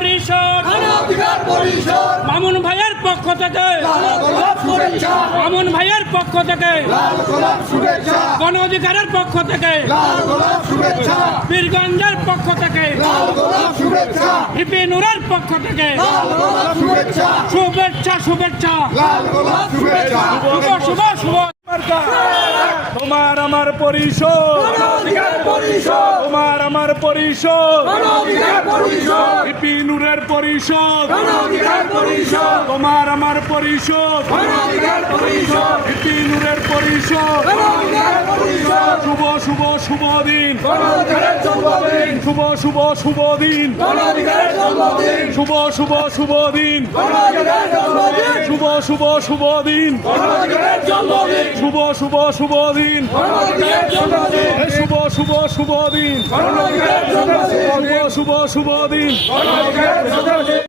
পরিষদ মামুন ভাইয়ের পক্ষ থেকে গণ অধিকারের পক্ষ থেকে বীরগঞ্জের পক্ষ থেকে হিপি নুরের পক্ষ থেকে শুভেচ্ছা শুভ তোমার আমার পরিষদ তোমার আমার পরিষদ হিপি নুরের পরিষদ তোমার আমার পরিষদ হিপি নুরের পরিষদ শুভ দিন শুভ দিন শুভ দিন শুভ দিন শুভ দিন শুভ দিন